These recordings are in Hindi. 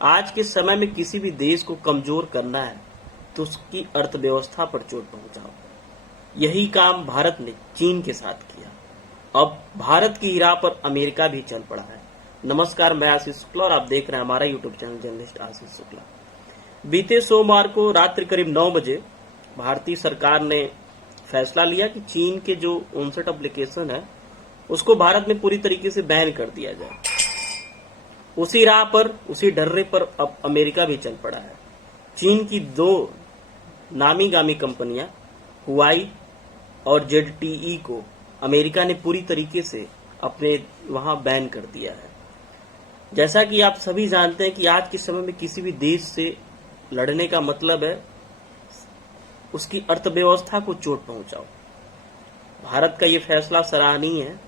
आज के समय में किसी भी देश को कमजोर करना है तो उसकी अर्थव्यवस्था पर चोट पहुंचाओ। यही काम भारत ने चीन के साथ किया। अब भारत की राह पर अमेरिका भी चल पड़ा है। नमस्कार, मैं आशीष शुक्ला और आप देख रहे हैं हमारा YouTube channel journalist Ashish Shukla. बीते सोमवार को रात्रि करीब 9 बजे भारतीय सरकार ने फैसला लिया कि चीन के जो 59 एप्लीकेशन है उसको भारत में पूरी तरीके से बैन कर दिया जाए। उसी राह पर, उसी डर्रे पर अब अमेरिका भी चल पड़ा है। चीन की 2 नामी गामी कंपनियां हुआई और ZTE को अमेरिका ने पूरी तरीके से अपने वहां बैन कर दिया है। जैसा कि आप सभी जानते हैं कि आज के समय में किसी भी देश से लड़ने का मतलब है उसकी अर्थव्यवस्था को चोट पहुंचाओ। भारत का ये फैसला सराहनीय है।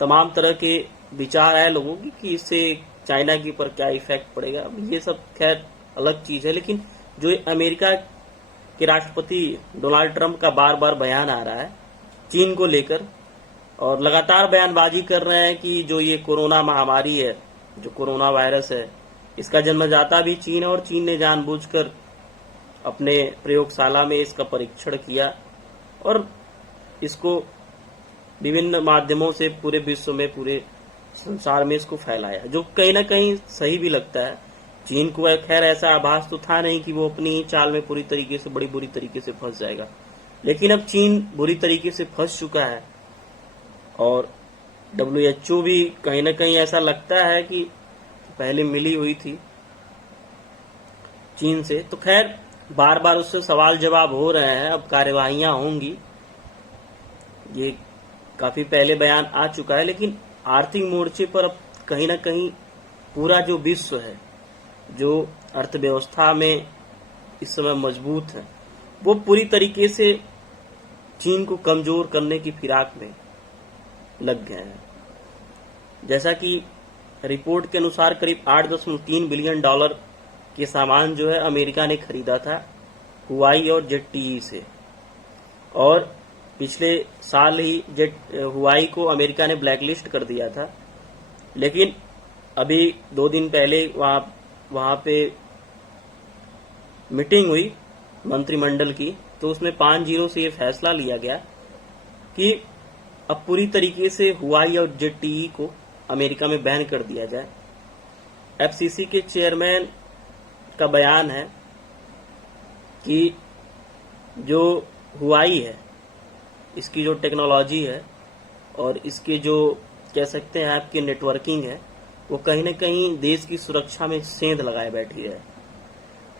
तमाम तरह के विचार आए लोगों की कि इससे चाइना के ऊपर क्या इफेक्ट पड़ेगा, ये सब खैर अलग चीज है। लेकिन जो अमेरिका के राष्ट्रपति डोनाल्ड ट्रंप का बार बार बयान आ रहा है चीन को लेकर, और लगातार बयानबाजी कर रहे हैं कि जो ये कोरोना महामारी है, जो कोरोना वायरस है, इसका जन्मदाता भी चीन है और चीन ने जानबूझकर अपने प्रयोगशाला में इसका परीक्षण किया और इसको विभिन्न माध्यमों से पूरे विश्व में, पूरे संसार में इसको फैलाया, जो कहीं ना कहीं सही भी लगता है। चीन को खैर ऐसा आभास तो था नहीं कि वो अपनी चाल में पूरी तरीके से, बड़ी बुरी तरीके से फंस जाएगा, लेकिन अब चीन बुरी तरीके से फंस चुका है और WHO भी कहीं ना कहीं ऐसा लगता है कि पहले मिली हुई थी चीन से। तो खैर बार बार उससे सवाल जवाब हो रहे हैं, अब कार्यवाहियां होंगी। ये काफी पहले बयान आ चुका है, लेकिन आर्थिक मोर्चे पर अब कहीं ना कहीं पूरा जो विश्व है, जो अर्थव्यवस्था में इस समय मजबूत है, वो पूरी तरीके से चीन को कमजोर करने की फिराक में लग गए हैं। जैसा कि रिपोर्ट के अनुसार करीब $8.3 बिलियन के सामान जो है अमेरिका ने खरीदा था हुआई और ZTE से, और पिछले साल ही हुआई को अमेरिका ने ब्लैकलिस्ट कर दिया था। लेकिन अभी 2 दिन पहले वहां पे मीटिंग हुई मंत्रिमंडल की, तो उसमें 5-0 से ये फैसला लिया गया कि अब पूरी तरीके से हुआई और ZTE को अमेरिका में बैन कर दिया जाए। FCC के चेयरमैन का बयान है कि जो हुआई है, इसकी जो टेक्नोलॉजी है और इसके जो कह सकते हैं आपकी नेटवर्किंग है, वो कहीं ना कहीं देश की सुरक्षा में सेंध लगाए बैठी है।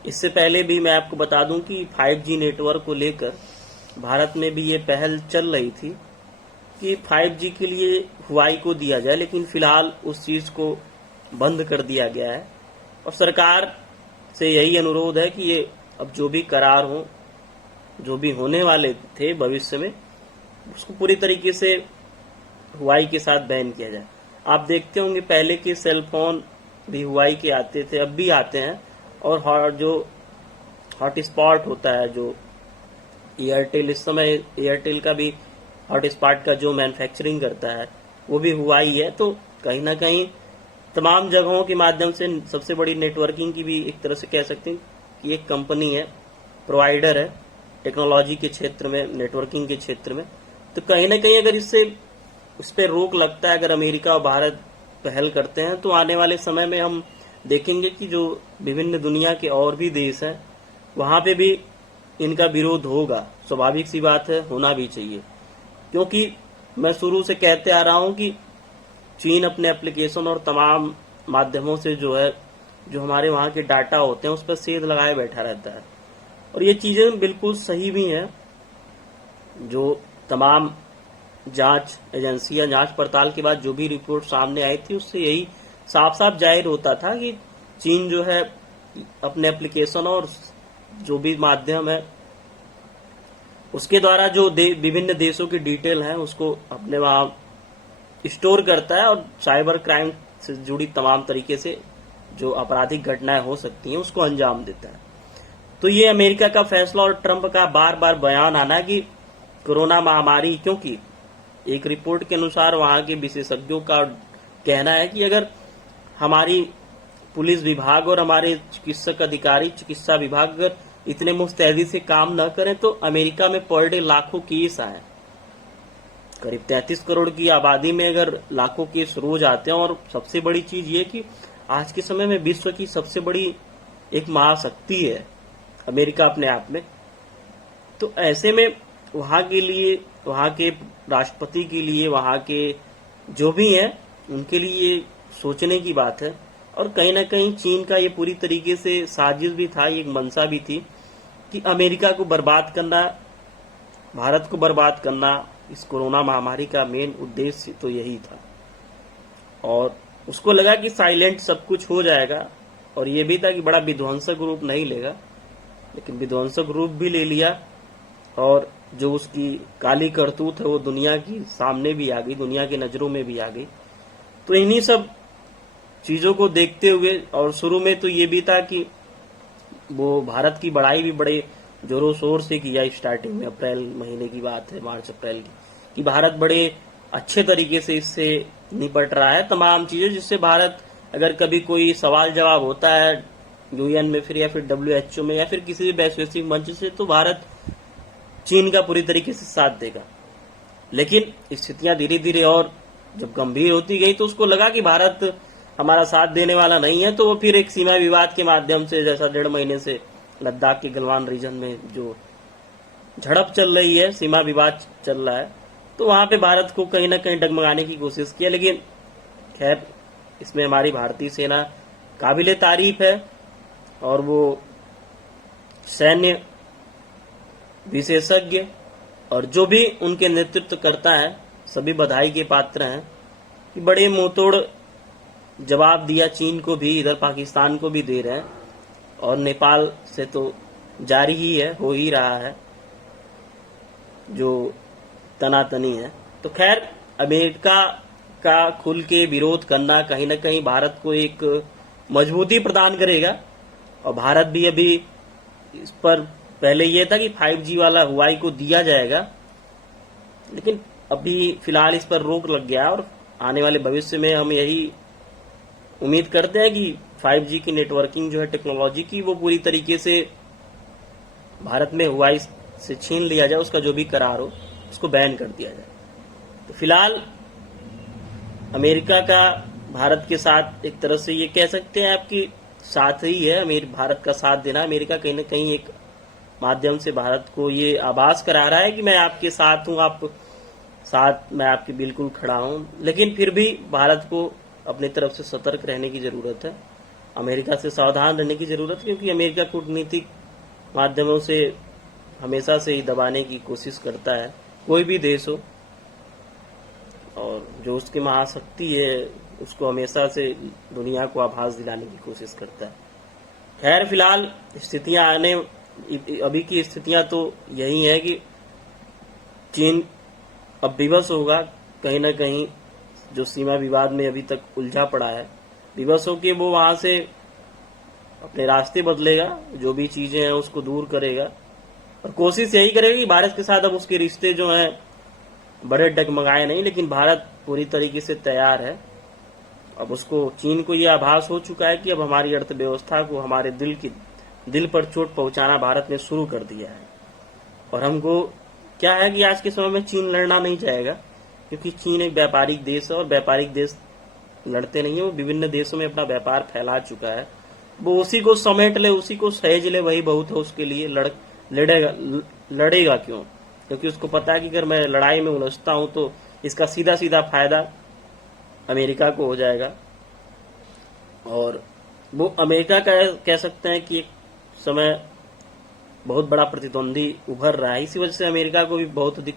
इससे पहले भी मैं आपको बता दूं कि 5G नेटवर्क को लेकर भारत में भी ये पहल चल रही थी कि 5G के लिए हुआई को दिया जाए, लेकिन फिलहाल उस चीज को बंद कर दिया गया है और सरकार से यही अनुरोध है कि ये अब जो भी करार हो, जो भी होने वाले थे भविष्य में, उसको पूरी तरीके से हुआई के साथ बैन किया जाए। आप देखते होंगे पहले के सेल फोन भी हुआई के आते थे, अब भी आते हैं, और जो हॉटस्पॉट होता है, जो एयरटेल, इस समय एयरटेल का भी हॉटस्पॉट का जो मैन्युफैक्चरिंग करता है वो भी हुआई है। तो कहीं ना कहीं तमाम जगहों के माध्यम से सबसे बड़ी नेटवर्किंग की भी एक तरह से कह सकते हैं कि एक कंपनी है, प्रोवाइडर है टेक्नोलॉजी के क्षेत्र में, नेटवर्किंग के क्षेत्र में। तो कहीं ना कहीं अगर उस पर रोक लगता है, अगर अमेरिका और भारत पहल करते हैं, तो आने वाले समय में हम देखेंगे कि जो विभिन्न दुनिया के और भी देश हैं वहां पे भी इनका विरोध होगा। स्वाभाविक सी बात है, होना भी चाहिए, क्योंकि मैं शुरू से कहते आ रहा हूं कि चीन अपने एप्लीकेशन और तमाम माध्यमों से जो है, जो हमारे वहां के डाटा होते हैं उस पर सेंध लगाए बैठा रहता है। और ये चीजें बिल्कुल सही भी हैं। जो तमाम जांच एजेंसियां जांच पड़ताल के बाद जो भी रिपोर्ट सामने आई थी, उससे यही साफ साफ जाहिर होता था कि चीन जो है अपने एप्लीकेशन और जो भी माध्यम है उसके द्वारा जो विभिन्न देशों की डिटेल है उसको अपने वहां स्टोर करता है और साइबर क्राइम से जुड़ी तमाम तरीके से जो आपराधिक घटनाएं हो सकती हैं उसको अंजाम देता है। तो ये अमेरिका का फैसला और ट्रंप का बार बार बयान आना कि कोरोना महामारी, क्योंकि एक रिपोर्ट के अनुसार वहां के विशेषज्ञों का कहना है कि अगर हमारी पुलिस विभाग और हमारे चिकित्सक अधिकारी, चिकित्सा विभाग अगर इतने मुस्तैदी से काम न करें तो अमेरिका में पर डे लाखों केस आए। करीब 33 करोड़ की आबादी में अगर लाखों केस रोज आते हैं, और सबसे बड़ी चीज ये कि आज के समय में विश्व की सबसे बड़ी एक महाशक्ति है अमेरिका अपने आप में। तो ऐसे में वहां के लिए, वहां के राष्ट्रपति के लिए, वहां के जो भी हैं उनके लिए सोचने की बात है। और कहीं ना कहीं चीन का ये पूरी तरीके से साजिश भी था, एक मंशा भी थी कि अमेरिका को बर्बाद करना, भारत को बर्बाद करना। इस कोरोना महामारी का मेन उद्देश्य तो यही था, और उसको लगा कि साइलेंट सब कुछ हो जाएगा। और ये भी था कि बड़ा विध्वंसक रूप नहीं लेगा, लेकिन विध्वंसक रूप भी ले लिया, और जो उसकी काली करतूत है वो दुनिया की सामने भी आ गई, दुनिया की नजरों में भी आ गई। तो इन्हीं सब चीजों को देखते हुए, और शुरू में तो ये भी था कि वो भारत की बड़ाई भी बड़े जोरों शोर से किया स्टार्टिंग में, अप्रैल महीने की बात है, मार्च अप्रैल की, कि भारत बड़े अच्छे तरीके से इससे निपट रहा है तमाम चीजें, जिससे भारत अगर कभी कोई सवाल जवाब होता है यूएन में फिर, या फिर WHO में, या फिर किसी भी वैश्विक मंच से, तो भारत चीन का पूरी तरीके से साथ देगा। लेकिन स्थितियां धीरे धीरे और जब गंभीर होती गई तो उसको लगा कि भारत हमारा साथ देने वाला नहीं है। तो वो फिर एक सीमा विवाद के माध्यम से, जैसा 1.5 महीने से लद्दाख के गलवान रीजन में जो झड़प चल रही है, सीमा विवाद चल रहा है, तो वहां पे भारत को कहीं ना कहीं डगमगाने की कोशिश की। लेकिन खैर, इसमें हमारी भारतीय सेना काबिले तारीफ है, और वो सैन्य विशेषज्ञ और जो भी उनके नेतृत्व करता है सभी बधाई के पात्र हैं कि बड़े मुंहतोड़ जवाब दिया चीन को भी, इधर पाकिस्तान को भी दे रहे हैं, और नेपाल से तो जारी ही है, हो ही रहा है जो तनातनी है। तो खैर, अमेरिका का खुल के विरोध करना कहीं ना कहीं भारत को एक मजबूती प्रदान करेगा। और भारत भी अभी इस पर, पहले यह था कि 5G वाला हुआई को दिया जाएगा, लेकिन अभी फिलहाल इस पर रोक लग गया, और आने वाले भविष्य में हम यही उम्मीद करते हैं कि 5G की नेटवर्किंग जो है टेक्नोलॉजी की, वो पूरी तरीके से भारत में हुआई से छीन लिया जाए, उसका जो भी करार हो उसको बैन कर दिया जाए। तो फिलहाल अमेरिका का भारत के साथ एक तरह से ये कह सकते हैं आपकी साथ ही है, भारत का साथ देना। अमेरिका कहीं ना कहीं एक माध्यम से भारत को ये आभास करा रहा है कि मैं आपके साथ हूं, आप साथ, मैं आपके बिल्कुल खड़ा हूं। लेकिन फिर भी भारत को अपनी तरफ से सतर्क रहने की जरूरत है, अमेरिका से सावधान रहने की जरूरत है, क्योंकि अमेरिका कूटनीतिक माध्यमों से हमेशा से ही दबाने की कोशिश करता है, कोई भी देश हो, और जो उसकी महाशक्ति है उसको हमेशा से दुनिया को आभास दिलाने की कोशिश करता है। खैर, फिलहाल स्थितियां अभी की स्थितियां तो यही है कि चीन अब विवश होगा कहीं ना कहीं, जो सीमा विवाद में अभी तक उलझा पड़ा है, विवश होकर वो वहां से अपने रास्ते बदलेगा, जो भी चीजें हैं उसको दूर करेगा, और कोशिश यही करेगा कि भारत के साथ अब उसके रिश्ते जो हैं बड़े डगमगाए नहीं। लेकिन भारत पूरी तरीके से तैयार है। अब उसको, चीन को यह आभास हो चुका है कि अब हमारी अर्थव्यवस्था को, हमारे दिल पर चोट पहुंचाना भारत ने शुरू कर दिया है। और हमको क्या है कि आज के समय में चीन लड़ना नहीं चाहेगा, क्योंकि चीन एक व्यापारिक देश है, और व्यापारिक देश लड़ते नहीं है, वो विभिन्न देशों में अपना व्यापार फैला चुका है। वो उसी को समेट ले, उसी को सहेज ले, वही बहुत है उसके लिए। लड़ेगा क्यों? क्योंकि उसको पता है कि अगर मैं लड़ाई में उलझता हूं तो इसका सीधा सीधा फायदा अमेरिका को हो जाएगा। और वो अमेरिका का कह सकते हैं कि एक समय बहुत बड़ा प्रतिद्वंदी उभर रहा है। इसी वजह से अमेरिका को भी बहुत अधिक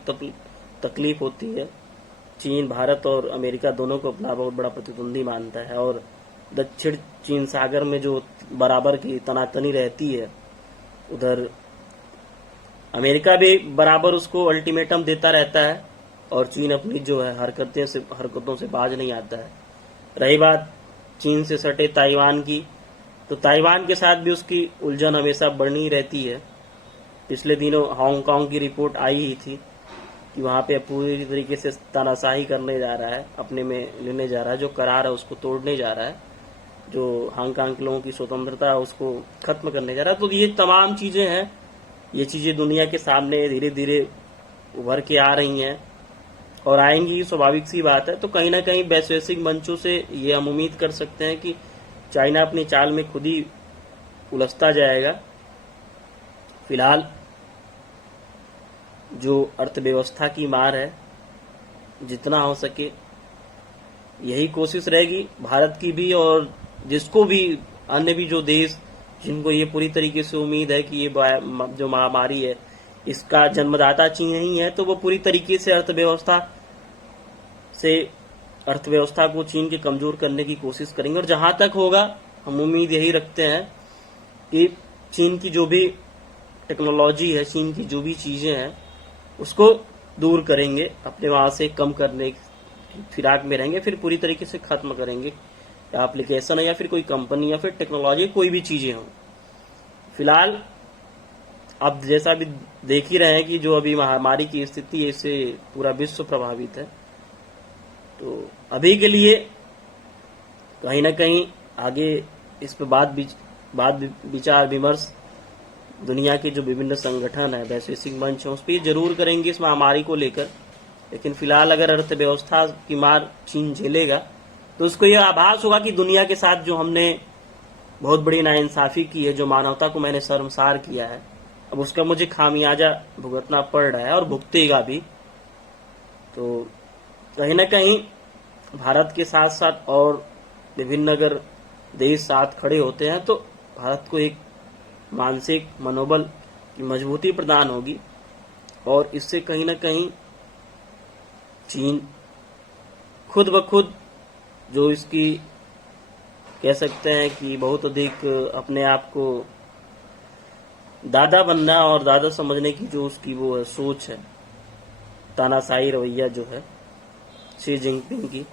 तकलीफ होती है। चीन, भारत और अमेरिका दोनों को अपना बहुत बड़ा प्रतिद्वंदी मानता है, और दक्षिण चीन सागर में जो बराबर की तनातनी रहती है, उधर अमेरिका भी बराबर उसको अल्टीमेटम देता रहता है, और चीन अपनी जो है हरकतों से बाज नहीं आता है। रही बात चीन से सटे ताइवान की, तो ताइवान के साथ भी उसकी उलझन हमेशा बढ़नी रहती है। पिछले दिनों हांगकांग की रिपोर्ट आई ही थी कि वहां पे पूरी तरीके से तानाशाही करने जा रहा है, अपने में लेने जा रहा है, जो करार है उसको तोड़ने जा रहा है, जो हांगकांग के लोगों की स्वतंत्रता है उसको खत्म करने जा रहा है। तो ये तमाम चीजें हैं, ये चीजें दुनिया के सामने धीरे धीरे उभर के आ रही हैं और आएंगी, स्वाभाविक सी बात है। तो कहीं ना कहीं वैश्विक मंचों से ये हम उम्मीद कर सकते हैं कि चाइना अपनी चाल में खुद ही उलझता जाएगा। फिलहाल जो अर्थव्यवस्था की मार है, जितना हो सके यही कोशिश रहेगी भारत की भी, और जिसको भी अन्य भी जो देश जिनको ये पूरी तरीके से उम्मीद है कि ये जो महामारी है इसका जन्मदाता चीन ही है, तो वो पूरी तरीके से अर्थव्यवस्था को चीन के कमजोर करने की कोशिश करेंगे। और जहां तक होगा हम उम्मीद यही रखते हैं कि चीन की जो भी टेक्नोलॉजी है, चीन की जो भी चीजें हैं उसको दूर करेंगे, अपने वहां से कम करने की फिराक में रहेंगे, फिर पूरी तरीके से खत्म करेंगे, या एप्लीकेशन है या फिर कोई कंपनी या फिर टेक्नोलॉजी, कोई भी चीजें हों। फिलहाल अब जैसा भी देख ही रहे हैं कि जो अभी महामारी की स्थिति है इससे पूरा विश्व प्रभावित है। तो अभी के लिए कहीं ना कहीं आगे इस पर बात विचार विमर्श दुनिया के जो विभिन्न संगठन है, वैश्विक मंच है, उस पर जरूर करेंगे इस महामारी को लेकर। लेकिन फिलहाल अगर अर्थव्यवस्था की मार चीन झेलेगा तो उसको यह आभास होगा कि दुनिया के साथ जो हमने बहुत बड़ी नाइंसाफी की है, जो मानवता को मैंने शर्मसार किया है, अब उसका मुझे खामियाजा भुगतना पड़ रहा है और भुगतेगा भी। तो कहीं ना कहीं भारत के साथ साथ और विभिन्न अगर देश साथ खड़े होते हैं तो भारत को एक मानसिक मनोबल की मजबूती प्रदान होगी, और इससे कहीं ना कहीं चीन खुद ब खुद जो इसकी कह सकते हैं कि बहुत अधिक अपने आप को दादा बनना और दादा समझने की जो उसकी वो है सोच है, तानाशाही रवैया जो है शी जिनपिंग की,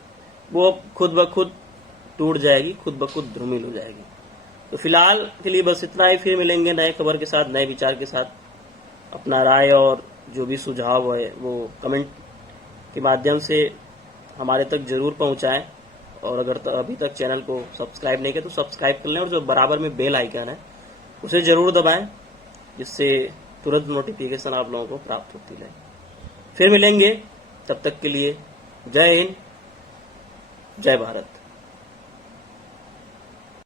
वो खुद ब खुद टूट जाएगी, खुद ब खुद धूमिल हो जाएगी। तो फिलहाल के लिए बस इतना ही, फिर मिलेंगे नए खबर के साथ, नए विचार के साथ। अपना राय और जो भी सुझाव है वो कमेंट के माध्यम से हमारे तक जरूर पहुंचाएं, और अगर अभी तक चैनल को सब्सक्राइब नहीं किया तो सब्सक्राइब कर लें, और जो बराबर में बेल आइकन है उसे जरूर दबाएं, जिससे तुरंत नोटिफिकेशन आप लोगों को प्राप्त होती रहे। फिर मिलेंगे, तब तक के लिए जय हिंद, जय भारत।